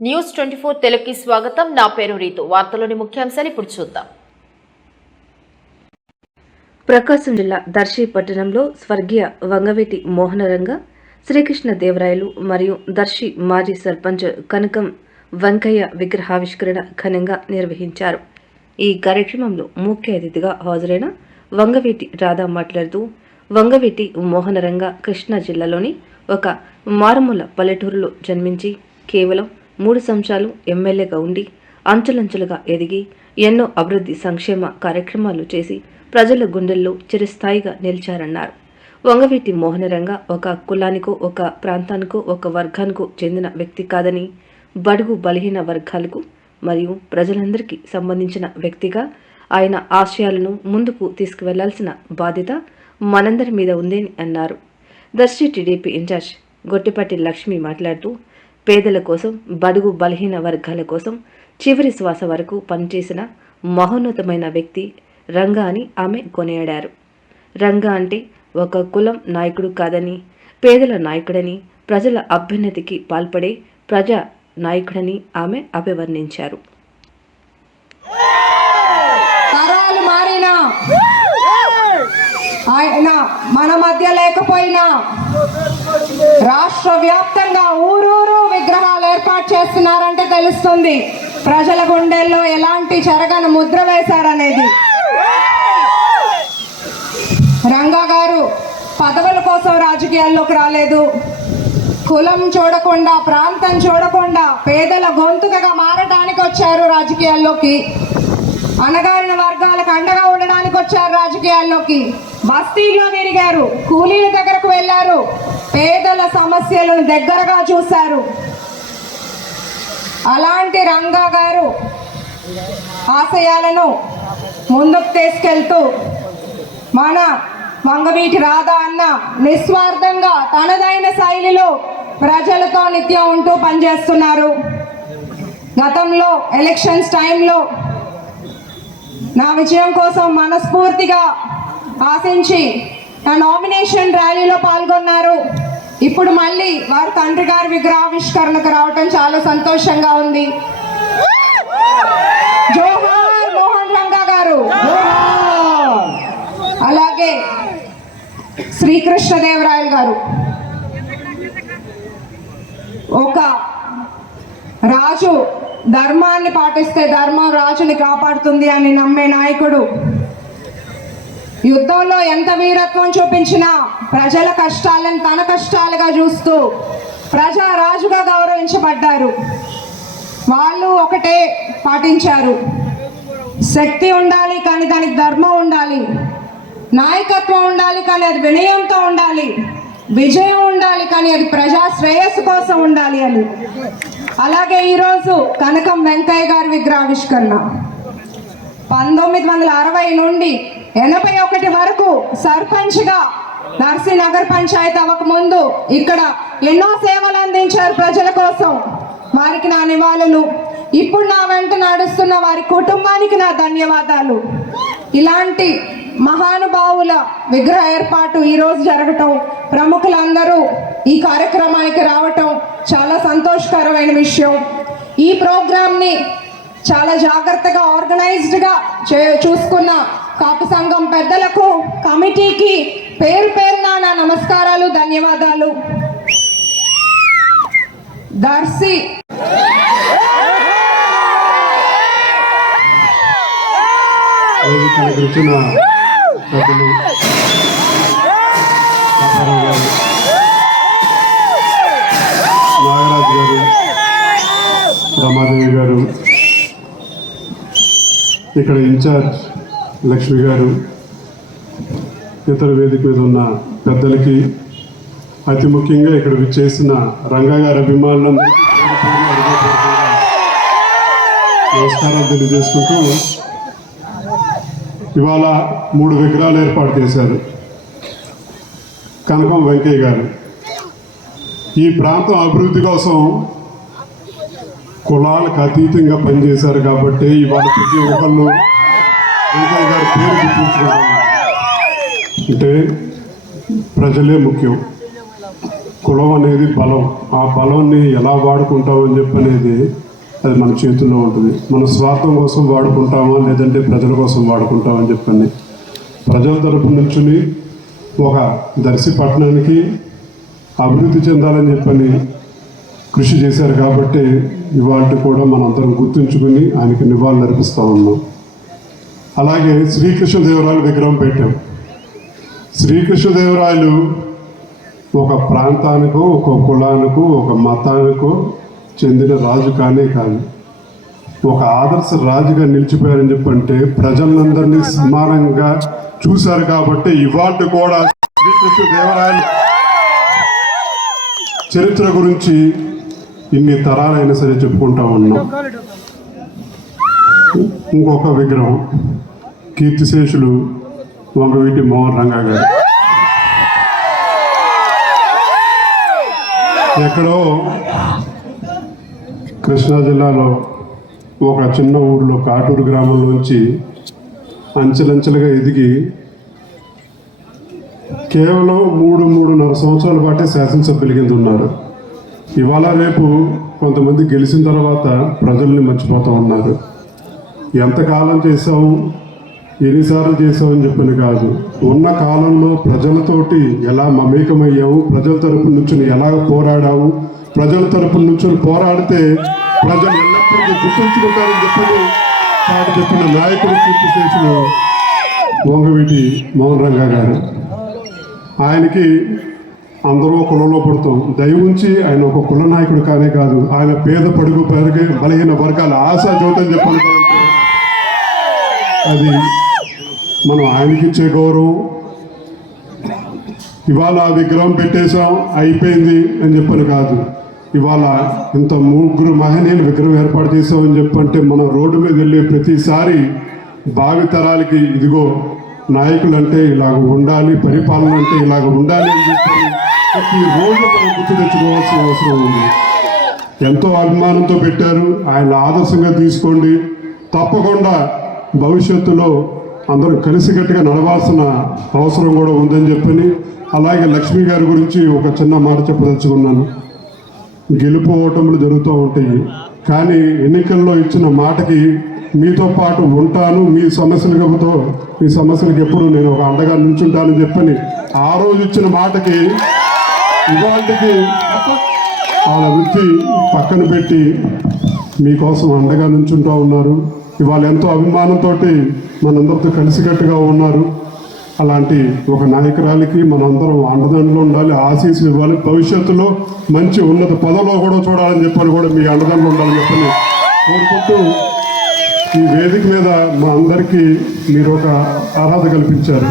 News twenty four తెలుగుకి స్వాగతం. నా పేరు రీతు. వార్తలోని ముఖ్యాంశాలు ఇప్పుడు చూద్దాం. ప్రకాశం జిల్లా దర్శి పట్టణంలో స్వర్గీయ వంగవీటి మోహనరంగ శ్రీకృష్ణ దేవరాయలు మరియు దర్శి మాజీ సర్పంచ్ కనకం వెంకయ్య విగ్రహావిష్కరణ ఘనంగా నిర్వహించారు. ఈ కార్యక్రమంలో ముఖ్య అతిథిగా హాజరైన వంగవీటి రాధా మాట్లాడుతూ వంగవీటి మోహనరంగ కృష్ణా జిల్లాలోని ఒక మారుమూల పల్లెటూరులో జన్మించి కేవలం మూడు సంవత్సరాలు ఎమ్మెల్యేగా ఉండి అంచెలంచెలుగా ఎదిగి ఎన్నో అభివృద్ధి సంక్షేమ కార్యక్రమాలు చేసి ప్రజల గుండెల్లో చిరస్థాయిగా నిలిచారన్నారు. వంగవీటి మోహనరంగ ఒక కులానికో ఒక ప్రాంతానికో ఒక వర్గానికో చెందిన వ్యక్తి కాదని బడుగు బలహీన వర్గాలకు మరియు ప్రజలందరికీ సంబంధించిన వ్యక్తిగా ఆయన ఆశయాలను ముందుకు తీసుకువెళ్ళాల్సిన బాధ్యత మనందరి మీద ఉందని అన్నారు. దర్శి టీడీపీ ఇన్ఛార్జ్ గొట్టిపాటి లక్ష్మి మాట్లాడుతూ పేదల కోసం బడుగు బలహీన వర్గాల కోసం చివరి శ్వాస వరకు పనిచేసిన మహోన్నతమైన వ్యక్తి రంగా అని ఆమె కొనియాడారు. రంగా అంటే ఒక కులం నాయకుడు కాదని పేదల నాయకుడని ప్రజల అభ్యున్నతికి పాల్పడే ప్రజా నాయకుడని ఆమె అభివర్ణించారు. ఆయన మన మధ్య లేకపోయినా రాష్ట్ర వ్యాప్తంగా ఊరూరు విగ్రహాలు ఏర్పాటు చేస్తున్నారంటే తెలుస్తుంది. ప్రజల గుండెల్లో ఎలాంటి చెరగను ముద్ర వేశారనేది. రంగా గారు పదవుల కోసం రాజకీయాల్లోకి రాలేదు. కులం చూడకుండా ప్రాంతం చూడకుండా పేదల గొంతుకగా మారడానికి వచ్చారు రాజకీయాల్లోకి. అణగారిన వర్గాలకు అండగా ఉండడానికి వచ్చారు రాజకీయాల్లోకి. బస్తీల్లో తిరిగారు. కూలీల దగ్గరకు వెళ్ళారు. పేదల సమస్యలను దగ్గరగా చూశారు. అలాంటి రంగా గారు ఆశయాలను ముందుకు తీసుకెళ్తూ మన వంగవీటి రాధా అన్న నిస్వార్థంగా తనదైన శైలిలో ప్రజలతో నిత్యం ఉంటూ పనిచేస్తున్నారు. గతంలో ఎలక్షన్స్ టైంలో నా విజయం కోసం మనస్ఫూర్తిగా ఆశించి నా నామినేషన్ ర్యాలీలో పాల్గొన్నారు. ఇప్పుడు మళ్ళీ వారి తండ్రి గారి విగ్రహావిష్కరణకు రావటం చాలా సంతోషంగా ఉంది. జోహార్ మోహన్ రంగా గారు. అలాగే శ్రీకృష్ణదేవరాయలు గారు. ఒక రాజు ధర్మాన్ని పాటిస్తే ధర్మం రాజుని కాపాడుతుంది అని నమ్మే నాయకుడు. యుద్ధంలో ఎంత వీరత్వం చూపించినా ప్రజల కష్టాలను తన కష్టాలుగా చూస్తూ ప్రజా రాజుగా గౌరవించబడ్డారు. వాళ్ళు ఒకటే పాటించారు. శక్తి ఉండాలి కానీ దానికి ధర్మం ఉండాలి. నాయకత్వం ఉండాలి కానీ అది వినయంతో ఉండాలి. విజయం ఉండాలి కానీ అది ప్రజా శ్రేయస్సు కోసం ఉండాలి అని. అలాగే ఈరోజు కనకం వెంకయ్య గారి విగ్రహావిష్కరణ. పంతొమ్మిది వందల అరవై నుండి ఎనభై ఒకటి వరకు సర్పంచ్గా నర్సీనగర్ పంచాయతీ అవ్వక ముందు ఇక్కడ ఎన్నో సేవలు అందించారు ప్రజల కోసం. వారికి నా నివాళులు. ఇప్పుడు నా వెంట నడుస్తున్న వారి కుటుంబానికి నా ధన్యవాదాలు. ఇలాంటి మహానుభావుల విగ్రహ ఏర్పాటు ఈరోజు జరగటం. ప్రముఖులందరూ ఈ కార్యక్రమానికి రావటం చాలా సంతోషకరమైన విషయం. ఈ ప్రోగ్రామ్ని చాలా జాగ్రత్తగా ఆర్గనైజ్డ్గా చే చూసుకున్న కాపు సంఘం పెద్దలకు కమిటీకి పేరు పేరున నా నమస్కారాలు ధన్యవాదాలు. దర్శి. వచ్చిన పెద్దలు గారు నాగరాజు గారు రమాదేవి గారు ఇక్కడ ఇన్ఛార్జ్ లక్ష్మి గారు ఇతర వేదిక మీద ఉన్న పెద్దలకి అతి ముఖ్యంగా ఇక్కడ విచ్చేసిన రంగా గారి అభిమానులందరికీ నమస్కారాలు తెలియజేసుకుంటూ ఇవాళ మూడు విగ్రహాలు ఏర్పాటు చేశారు. కనకం వెంకయ్య గారు. ఈ ప్రాంతం అభివృద్ధి కోసం కులాలకు అతీతంగా పనిచేశారు కాబట్టి ఇవాళ ప్రతి ఒక్కళ్ళు వెంకయ్య గారి పేరు గుర్తించుకుంటారు అంటే ప్రజలే ముఖ్యం. కులం అనేది బలం. ఆ బలాన్ని ఎలా వాడుకుంటామని చెప్పి అనేది అది మన చేతుల్లో ఉంటుంది. మన స్వార్థం కోసం వాడుకుంటామా? లేదంటే ప్రజల కోసం వాడుకుంటామని చెప్పండి. ప్రజల తరపు నుంచుని ఒక దర్శి పట్టణానికి అభివృద్ధి చెందాలని చెప్పని కృషి చేశారు కాబట్టి ఇవాళ కూడా మనందరం గుర్తుంచుకుని ఆయనకి నివాళులు అర్పిస్తూ ఉన్నాం. అలాగే శ్రీకృష్ణదేవరాయలు విగ్రహం పెట్టాం. శ్రీకృష్ణదేవరాయలు ఒక ప్రాంతానికో ఒక కులానికో ఒక మతానికో చెందిన రాజు కానే కాదు. ఒక ఆదర్శ రాజుగా నిలిచిపోయారని చెప్పంటే ప్రజలందరినీ సమానంగా చూశారు కాబట్టి ఇవాళ కూడా శ్రీకృష్ణదేవరాయలు చరిత్ర గురించి ఇన్ని తరాలైనా సరే చెప్పుకుంటా ఉన్నాం. ఇంకొక విగ్రహం కీర్తిశేషులు వంగవీటి మోహన్ రంగా గారు. ఎక్కడో కృష్ణా జిల్లాలో ఒక చిన్న ఊర్లో కాటూరు గ్రామంలోంచి అంచెలంచెలుగా ఎదిగి కేవలం మూడు మూడున్నర సంవత్సరాల పాటే శాసనసభ్యుల కింద ఉన్నారు ఇవాళ రేపు కొంతమంది గెలిచిన తర్వాత ప్రజల్ని మర్చిపోతూ ఉన్నారు. ఎంతకాలం చేసాము ఎన్నిసార్లు చేసామని చెప్పని కాదు. ఉన్న కాలంలో ప్రజలతోటి ఎలా మమేకమయ్యాము ప్రజల తరపు నుంచి ఎలా పోరాడాము ప్రజల తరపున నుంచి పోరాడితే ప్రజలు ఎల్లప్పటికీ గుర్తుంచుకుంటారని చెప్పని చాటి చెప్పిన నాయకుడు కీర్తి చేసిన వంగవీటి మోహన్ రంగా గారు. ఆయనకి అందరూ కులంలో పడతాం. దయవుంచి ఆయన ఒక కుల నాయకుడు కానే కాదు ఆయన పేద పడుగు పెరిగే బలహీన వర్గాల ఆశ జ్యోతి అని చెప్పాలి అది మనం ఆయనకి ఇచ్చే గౌరవం. ఇవాళ ఆ విగ్రహం పెట్టేశాం అయిపోయింది అని చెప్పని కాదు. ఇవాళ ఇంత ముగ్గురు మహనీయులు విగ్రహం ఏర్పాటు చేసామని చెప్పంటే మనం రోడ్డు మీద వెళ్ళే ప్రతిసారి భావి తరాలకి ఇదిగో నాయకులు అంటే ఇలాగ ఉండాలి పరిపాలన అంటే ఇలాగ ఉండాలి అని చెప్పి ప్రతి రోజు మనం గుర్తు తెచ్చుకోవాల్సిన అవసరం ఉంది. ఎంతో అభిమానంతో పెట్టారు. ఆయన ఆదర్శంగా తీసుకోండి. తప్పకుండా భవిష్యత్తులో అందరం కలిసికట్టుగా నడవాల్సిన అవసరం కూడా ఉందని చెప్పని అలాగే లక్ష్మి గారి గురించి ఒక చిన్న మాట చెప్పదలుచుకున్నాను. గెలుపు ఓటములు జరుగుతూ ఉంటాయి. కానీ ఎన్నికల్లో ఇచ్చిన మాటకి మీతో పాటు ఉంటాను మీ సమస్యలతో మీ సమస్యలకు ఎప్పుడు నేను ఒక అండగా నుంచుంటానని చెప్పని ఆ రోజు ఇచ్చిన మాటకి ఇవాళకి వాళ్ళ వృత్తి పక్కన పెట్టి మీకోసం అండగా నుంచుంటూ ఉన్నారు. ఇవాళ ఎంతో అభిమానంతో మనందరితో కలిసికట్టుగా ఉన్నారు. అలాంటి ఒక నాయకురాలికి మనందరం అండదండలు ఉండాలి ఆశీస్సులు ఇవ్వాలి. భవిష్యత్తులో మంచి ఉన్నత పదవిలో కూడా చూడాలని చెప్పని కూడా మీ అండదండలు ఉండాలని చెప్పని కోరుకుంటూ ఈ వేదిక మీద మా అందరికీ మీరు ఒక అర్హత కల్పించారు.